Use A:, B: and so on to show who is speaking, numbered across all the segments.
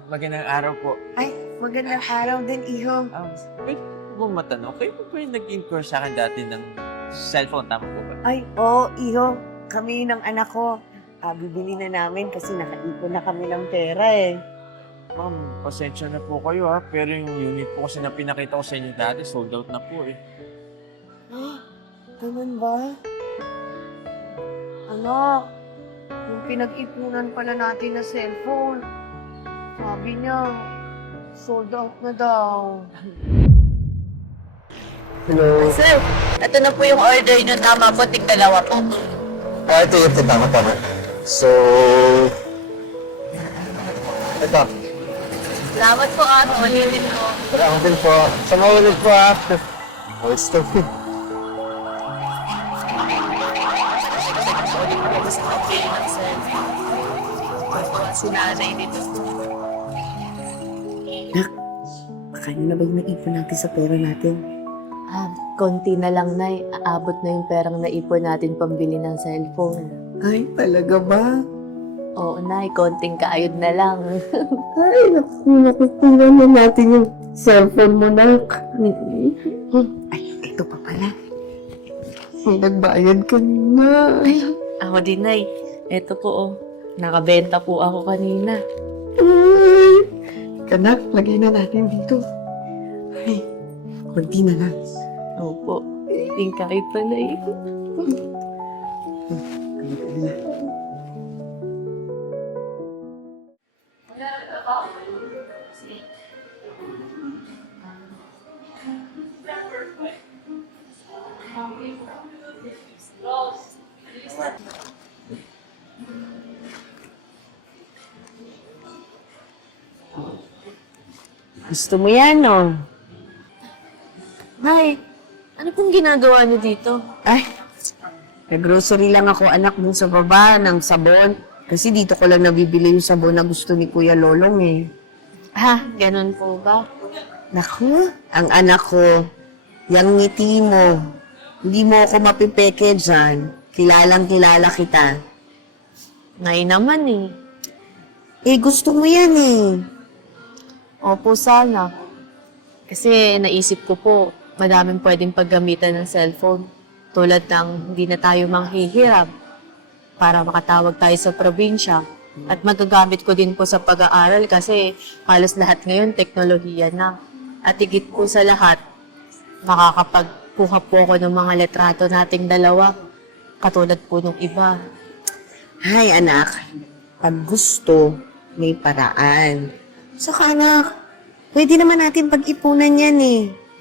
A: Magandang araw po.
B: Ay, magandang araw din, iho.
A: Pwede po bang matanong? Kayo po ba yung nag-inquire sa akin dati ng cellphone? Tama po ba?
B: Ay, oo, iho. Kami ng anak ko. Bibili na namin kasi nakaipon na kami ng pera eh.
A: Ma'am, pasensya na po kayo ha. Pero yung unit po kasi na pinakita ko sa inyo dati, sold out na po eh.
B: Ganun ba? Anak, yung pinag-ipunan pala natin na cellphone, sabi niya, sold out na daw.
C: Hello.
D: Sir, ito na po yung order niyo. Tama po, tig-dalawa po.
C: Ito yung tama. So, ito.
D: Salamat po, ulitin po.
C: Salamat din po. Sa maulit po What's the
D: Gusto ko po ng sir. Si nanay dito.
B: Kaya na ba yung naipon natin sa pera natin?
E: Konti na lang, Nay. Aabot na yung perang naipon natin pambili ng cellphone.
B: Ay, talaga ba?
E: Oo, Nay. Konting kaayod na lang.
B: Ay, nakukuha na natin yung cellphone mo, nak. Ay, ito pa pala. May nagbayad ka na.
E: Ako din, Nay. Eto po, oh. Nakabenta po ako kanina.
B: Ay, kanak, lagay na natin dito. Ay, konti na lang.
E: Opo. Konting kaayod pa, Nay.
B: Gusto mo yan, no?
E: Nay, ano pong ginagawa niyo dito?
B: Ay, nag-grocery lang ako, anak, dun sa baba ng sabon. Kasi dito ko lang nabibili yung sabon na gusto ni Kuya Lolong eh.
E: Ganun po ba?
B: Naku, ang anak ko, yung ngiti mo, hindi mo ako mapipeke dyan. Kilalang kilala kita.
E: Nay naman eh.
B: Eh, gusto mo yan eh.
E: Opo, sana. Kasi naisip ko po, madaming pwedeng paggamitan ng cellphone. Tulad ng hindi na tayo manghihirap para makatawag tayo sa probinsya. At magagamit ko din po sa pag-aaral kasi halos lahat ngayon teknolohiya na. At higit po sa lahat, makakapagkuha po ako ng mga letrato nating dalawa. Katulad po nung iba.
B: Hay, anak. Pag gusto, may paraan. Saka, anak, pwede naman natin pag-ipunan yan eh.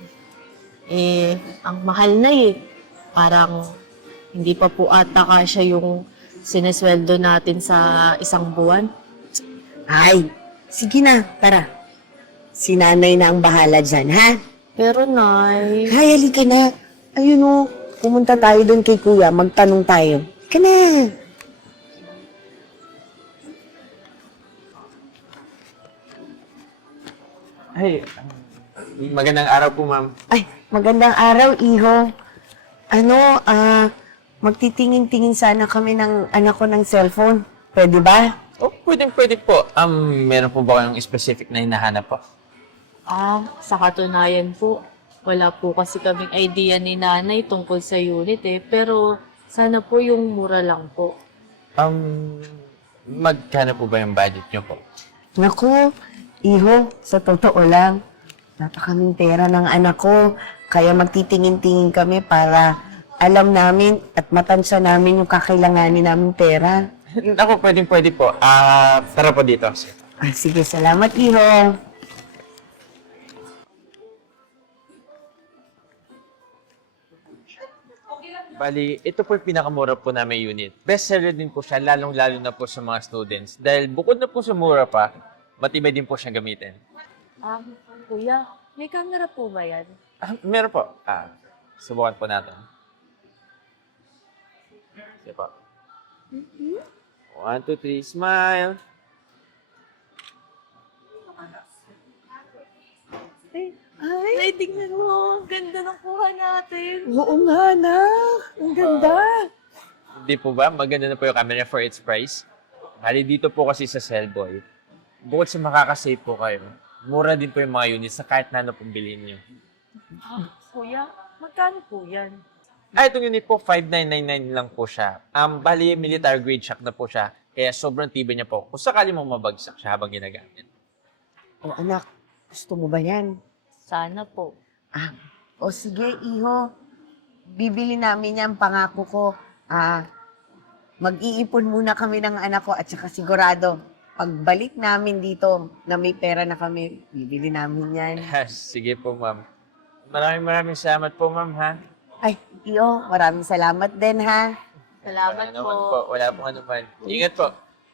E: Ang mahal na eh. Parang hindi pa po ata kasya yung sinesweldo natin sa isang buwan.
B: Ay, sige na, tara. Si nanay na ang bahala dyan, ha?
E: Pero Nay,
B: Hay, halika na. Ayun o, pumunta tayo doon kay kuya, magtanong tayo. Halika na.
A: Ay, magandang araw po, ma'am.
B: Ay, magandang araw, iho. Ano, magtitingin-tingin sana kami ng anak ko ng cellphone. Pwede ba?
A: Oh, pwede po. Meron po ba kayong specific na hinahanap po?
E: sa katunayan po, wala po kasi kaming idea ni nanay tungkol sa unit eh. Pero sana po yung mura lang po.
A: Magkano po ba yung budget nyo po?
B: Naku, iho, sa totoo lang, napakaming pera ng anak ko. Kaya magtitingin-tingin kami para alam namin at matansya namin yung kakailanganin namin pera.
A: Ako, pwede po. Tara po dito.
B: Sige, salamat, iho.
A: Bali, ito po yung pinakamura po namin unit. Best seller din po siya, lalong-lalo na po sa mga students. Dahil bukod na po sa mura pa, matibay din po siyang gamitin.
E: Kuya, may camera po ba yan?
A: Meron po. Subukan po natin. Sige po. 1, 2, 3, smile.
E: Ay, tingnan mo. Ang ganda ng kuha natin.
B: Oo nga, anak. Ang ganda.
A: Hindi po ba? Maganda na po yung camera for its price. Bali dito po kasi sa Cellboy, bukod sa makakasave po kayo, mura din po yung mga units na kahit na ano pong bilhin nyo.
D: Kuya, magkano po yan?
A: Itong unit po, 5,999 lang po siya. Bali, military grade shock na po siya. Kaya sobrang tibay niya po. Kung sakali mo mabagsak siya habang ginagamit.
B: O anak, gusto mo ba yan?
E: Sana po.
B: O sige, iho. Bibili namin yan, pangako ko. Mag-iipon muna kami ng anak ko at saka sigurado, pagbalik namin dito na may pera na kami, bibili namin yan.
A: Sige po, ma'am. Maraming salamat po, ma'am, ha?
B: Ay, iyo, maraming salamat din ha.
E: Salamat
A: Wala naman po.
E: po.
A: Wala pong anuman. Ingat po.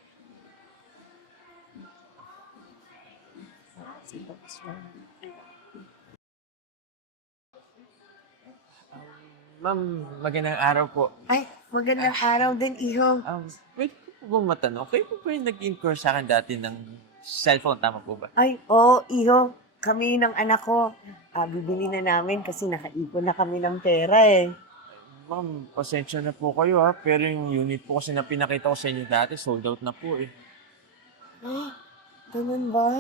A: Ma'am, magandang araw po.
B: Ay, magandang araw din, iho.
A: Wait ko po ba matanong? Kayo po ba yung nag-inquire sa akin dati ng cellphone? Tama po ba?
B: Ay, oo, iho. Kami ng anak ko. Bibili na namin kasi nakaipon na kami ng pera eh.
A: Ma'am, pasensya na po kayo ha. Pero yung unit po kasi na pinakita ko sa inyo dati, sold out na po eh.
B: Ganun ba?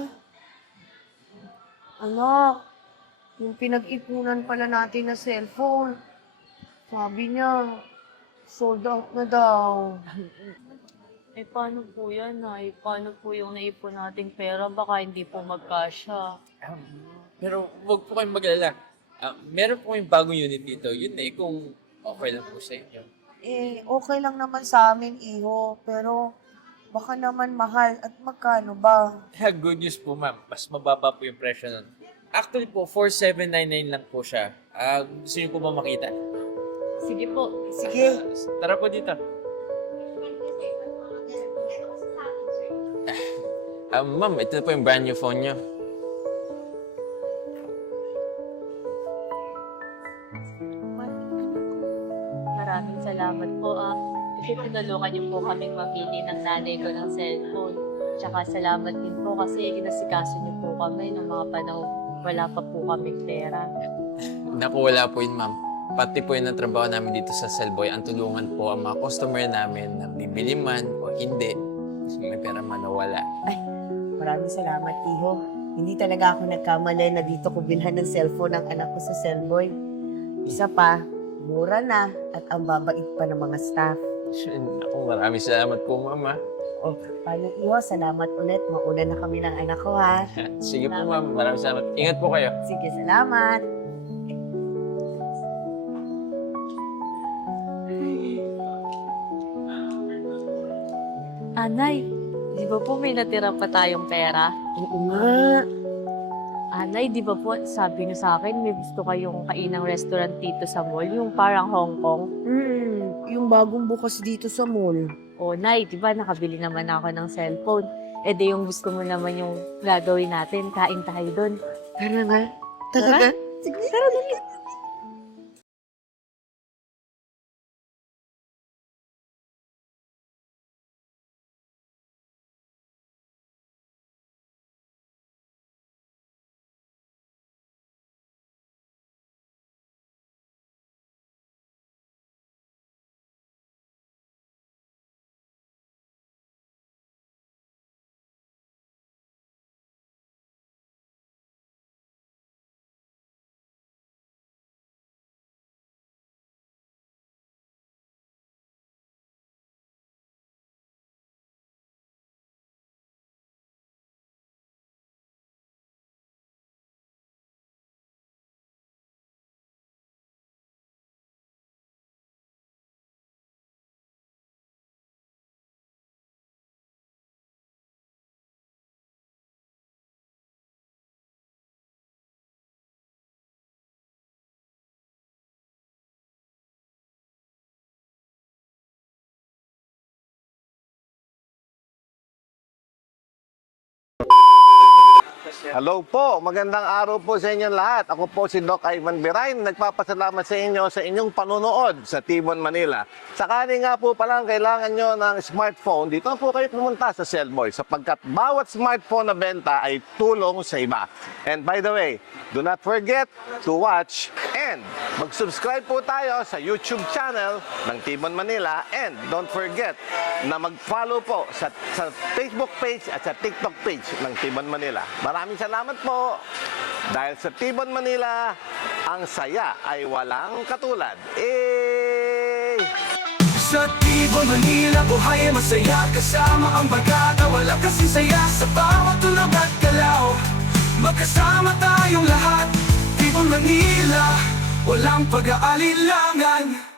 B: Anak, yung pinag-ipunan pala natin na cellphone, sabi niya, sold out na daw.
E: Eh, paano po yan, Nay? Paano po yung naipon nating pera? Baka hindi po magkasya.
A: Pero huwag po kayong mag-alala. Meron po yung bagong unit dito. Yun eh, kung okay lang po sa inyo.
B: Okay lang naman sa amin, iho, pero baka naman mahal at magkano ba?
A: Good news po, ma'am. Mas mababa po yung presyo nun. Actually po, 4,799 lang po siya. Gusto niyo po ba makita?
E: Sige po.
B: Sige.
A: Tara po dito. Ma'am, ito po yung brand new phone niyo.
E: Maraming salamat po. Kasi tinulungan niyo po kaming mamili ng nanay ko ng cellphone. Tsaka salamat din po kasi kinasikaso niyo po kami nung mga panahon wala pa po kaming pera.
A: Naku, wala po yun, ma'am. Pati po yun ang trabaho namin dito sa Cellboy. Ang tulungan po ang mga customer namin na bibili man o hindi. Kasi may pera man o wala.
B: Maraming salamat, iho. Hindi talaga ako nagkamali na dito ko bilhan ng cellphone ng anak ko sa Cellboy. Isa pa, mura na at ang babait pa ng mga staff.
A: Naku, maraming salamat po, ma'am, ha.
B: O, paano, iho? Salamat ulit. Mauna na kami ng anak ko, ha?
A: Sige po, ma'am. Maraming salamat. Ingat po kayo.
B: Sige, salamat.
E: Anay, di ba po may natira pa tayong pera?
B: Oo nga.
E: Anay, di ba po sabi niyo sa akin may gusto kayong kainang restaurant dito sa mall, yung parang Hong Kong?
B: Yung bagong bukas dito sa mall.
E: O, Nay, di ba nakabili naman ako ng cellphone? Eh di yung gusto mo naman yung gagawin natin, kain tayo doon.
B: Tara nga. Talaga? Sige. Tara, dali.
C: Hello po, magandang araw po sa inyong lahat. Ako po si Doc Ivan Birain, nagpapasalamat sa inyo sa inyong panunood sa Tibon, Manila. Sakali nga po palang kailangan nyo ng smartphone, dito po kayo pumunta sa Cellboy sapagkat bawat smartphone na benta ay tulong sa iba. And by the way, do not forget to watch and Mag-subscribe po tayo sa YouTube channel ng Tibon Manila and don't forget na mag-follow po sa Facebook page at sa TikTok page ng Tibon Manila. Maraming salamat po! Dahil sa Tibon Manila, ang saya ay walang katulad.
F: Sa Tibon, Manila, buhay ay masaya. Kasama ang bagata, wala kasing saya. Sa bawat tulog at galaw, magkasama tayong lahat. Tibon, Manila, walang pag-aalilangan.